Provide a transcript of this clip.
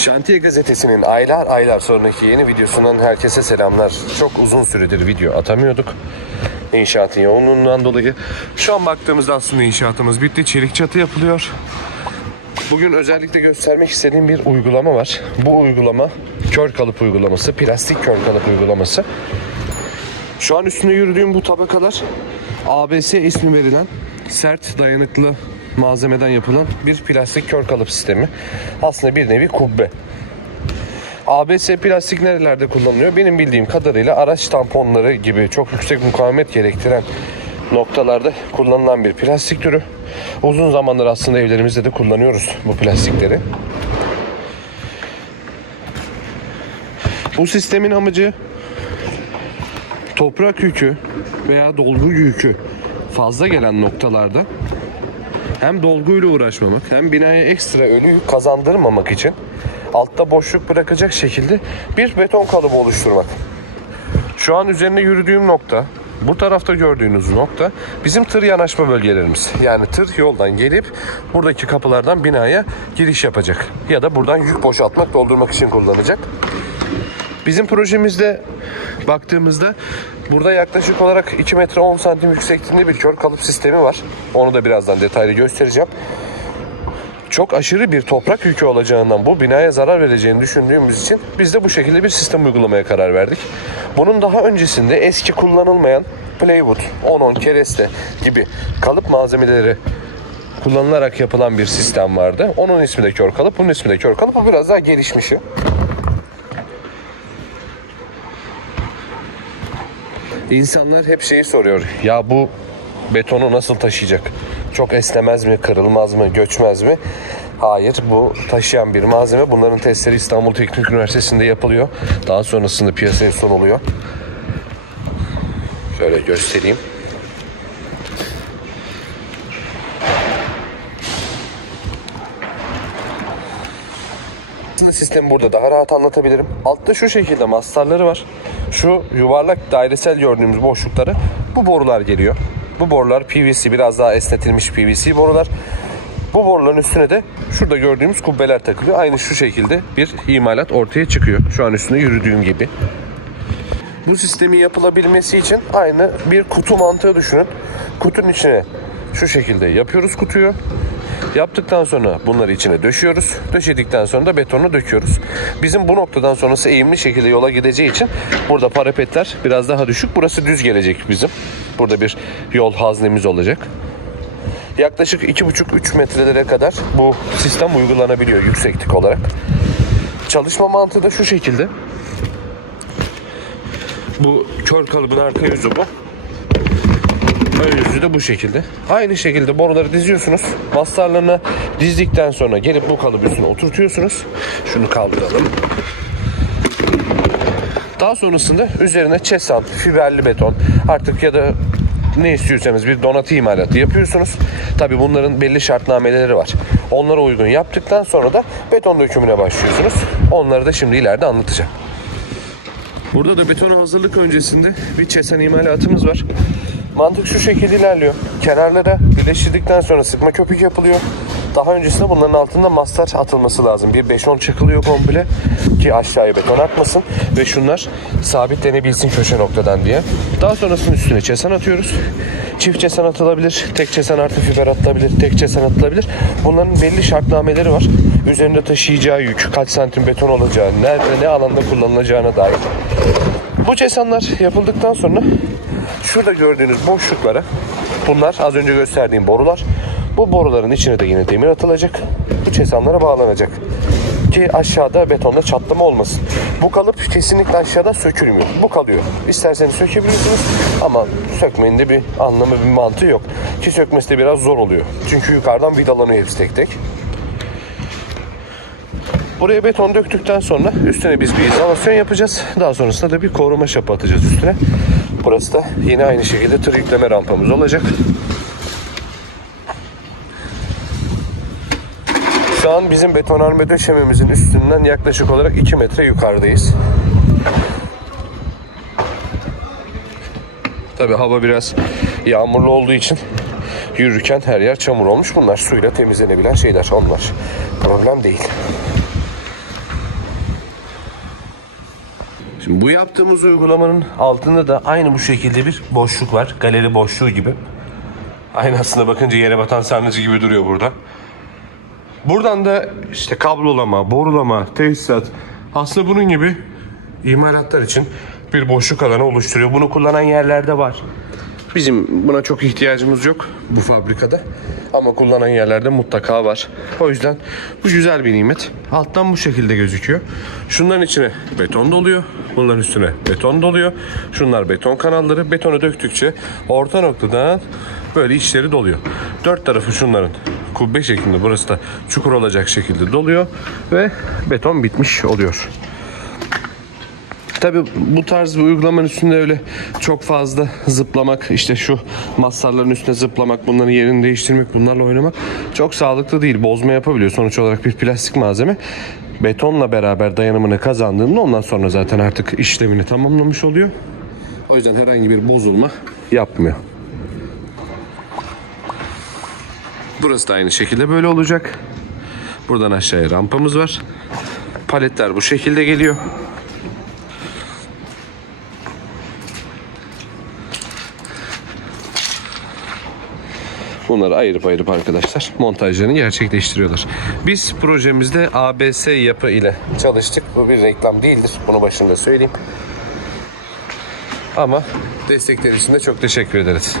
Şantiye gazetesinin aylar aylar sonraki yeni videosundan herkese selamlar. Çok uzun süredir video atamıyorduk. İnşaatın yoğunluğundan dolayı. Şu an baktığımızda aslında inşaatımız bitti. Çelik çatı yapılıyor. Bugün özellikle göstermek istediğim bir uygulama var. Bu uygulama kör kalıp uygulaması, plastik kör kalıp uygulaması. Şu an üstünde yürüdüğüm bu tabakalar ABS ismi verilen sert dayanıklı malzemeden yapılan bir plastik kör kalıp sistemi. Aslında bir nevi kubbe. ABS plastik nerelerde kullanılıyor? Benim bildiğim kadarıyla araç tamponları gibi çok yüksek mukavemet gerektiren noktalarda kullanılan bir plastik türü. Uzun zamandır aslında evlerimizde de kullanıyoruz bu plastikleri. Bu sistemin amacı toprak yükü veya dolgu yükü fazla gelen noktalarda hem dolguyla uğraşmamak hem binaya ekstra ölü kazandırmamak için altta boşluk bırakacak şekilde bir beton kalıbı oluşturmak. Şu an üzerine yürüdüğüm nokta, bu tarafta gördüğünüz nokta bizim tır yanaşma bölgelerimiz. Yani tır yoldan gelip buradaki kapılardan binaya giriş yapacak. Ya da buradan yük boşaltmak, doldurmak için kullanacak. Bizim projemizde baktığımızda burada yaklaşık olarak 2 metre 10 santim yüksekliğinde bir kör kalıp sistemi var. Onu da birazdan detaylı göstereceğim. Çok aşırı bir toprak yükü olacağından bu binaya zarar vereceğini düşündüğümüz için biz de bu şekilde bir sistem uygulamaya karar verdik. Bunun daha öncesinde eski kullanılmayan plywood, onon, kereste gibi kalıp malzemeleri kullanılarak yapılan bir sistem vardı. Onun ismi de kör kalıp, bunun ismi de kör kalıp. Bu biraz daha gelişmişi. İnsanlar hep şeyi soruyor. Ya bu betonu nasıl taşıyacak? Çok esnemez mi, kırılmaz mı, göçmez mi? Hayır, bu taşıyan bir malzeme. Bunların testleri İstanbul Teknik Üniversitesi'nde yapılıyor. Daha sonrasında piyasaya sunuluyor. Şöyle göstereyim. Aslında sistemi burada daha rahat anlatabilirim. Altta şu şekilde mastarları var. Şu yuvarlak dairesel gördüğümüz boşlukları bu borular geliyor. Bu borular PVC biraz daha esnetilmiş PVC borular. Bu boruların üstüne de şurada gördüğümüz kubbeler takılıyor. Aynı şu şekilde bir imalat ortaya çıkıyor. Şu an üstünde yürüdüğüm gibi. Bu sistemin yapılabilmesi için aynı bir kutu mantığı düşünün. Kutunun içine şu şekilde yapıyoruz kutuyu. Yaptıktan sonra bunları içine döşüyoruz. Döşedikten sonra da betonu döküyoruz. Bizim bu noktadan sonrası eğimli şekilde yola gideceği için burada parapetler biraz daha düşük. Burası düz gelecek bizim. Burada bir yol haznemiz olacak. Yaklaşık 2,5-3 metrelere kadar bu sistem uygulanabiliyor yükseklik olarak. Çalışma mantığı da şu şekilde. Bu kör kalıbın arka yüzü bu. Ön yüzü de bu şekilde. Aynı şekilde boruları diziyorsunuz. Mastarlarına dizdikten sonra gelip bu kalıbı üstüne oturtuyorsunuz. Şunu kaldıralım. Daha sonrasında üzerine çesan, fiberli beton artık ya da ne istiyorsanız bir donatı imalatı yapıyorsunuz. Tabi bunların belli şartnameleri var. Onlara uygun yaptıktan sonra da beton dökümüne başlıyorsunuz. Onları da şimdi ileride anlatacağım. Burada da beton hazırlık öncesinde bir çesen imalatımız var. Mantık şu şekilde ilerliyor. Kenarlara birleştirdikten sonra sıkma köpük yapılıyor. Daha öncesinde bunların altında mastar atılması lazım. Bir 5-10 çakılıyor komple ki aşağıya beton atmasın ve şunlar sabitlenebilsin köşe noktadan diye. Daha sonrasında üstüne çesen atıyoruz. Çift çesen atılabilir, tek çesen artı fiber atılabilir, tek çesen atılabilir. Bunların belli şartnameleri var. Üzerinde taşıyacağı yük, kaç santim beton olacağı, nerede ne alanda kullanılacağına dair. Bu çesanlar yapıldıktan sonra şurada gördüğünüz boşluklara bunlar az önce gösterdiğim borular. Bu boruların içine de yine demir atılacak. Bu çesanlara bağlanacak. Ki aşağıda betonda çatlama olmasın. Bu kalıp kesinlikle aşağıda sökülmüyor. Bu kalıyor. İsterseniz sökebilirsiniz ama sökmenin de bir anlamı bir mantığı yok. Ki sökmesi de biraz zor oluyor. Çünkü yukarıdan vidalanıyor hepsi tek tek. Buraya beton döktükten sonra üstüne biz bir izolasyon yapacağız. Daha sonrasında da bir koruma şapı atacağız üstüne. Burası da yine aynı şekilde tır yükleme rampamız olacak. Şu an bizim betonarme döşememizin üstünden yaklaşık olarak 2 metre yukarıdayız. Tabi hava biraz yağmurlu olduğu için yürürken her yer çamur olmuş. Bunlar suyla temizlenebilen şeyler. Onlar problem değil. Şimdi bu yaptığımız uygulamanın altında da aynı bu şekilde bir boşluk var. Galeri boşluğu gibi. Aynı aslında bakınca yere batan sarnıcı gibi duruyor burada. Buradan da işte kablolama, borulama, tesisat aslında bunun gibi imalatlar için bir boşluk alanı oluşturuyor. Bunu kullanan yerlerde var. Bizim buna çok ihtiyacımız yok bu fabrikada. Ama kullanan yerlerde mutlaka var. O yüzden bu güzel bir nimet. Alttan bu şekilde gözüküyor. Şunların içine beton doluyor. Bunların üstüne beton doluyor. Şunlar beton kanalları. Betonu döktükçe orta noktadan böyle içleri doluyor. Dört tarafı şunların kubbe şeklinde burası da çukur olacak şekilde doluyor ve beton bitmiş oluyor. Tabi bu tarz bir uygulamanın üstünde öyle çok fazla zıplamak, işte şu masarların üstüne zıplamak, bunların yerini değiştirmek, bunlarla oynamak çok sağlıklı değil. Bozma yapabiliyor. Sonuç olarak bir plastik malzeme. Betonla beraber dayanımını kazandığında ondan sonra zaten artık işlemini tamamlamış oluyor. O yüzden herhangi bir bozulma yapmıyor. Burası da aynı şekilde böyle olacak. Buradan aşağıya rampamız var. Paletler bu şekilde geliyor. Bunları ayırıp ayırıp arkadaşlar montajlarını gerçekleştiriyorlar. Biz projemizde ABS yapı ile çalıştık. Bu bir reklam değildir. Bunu başında söyleyeyim. Ama destekleri için de çok teşekkür ederiz.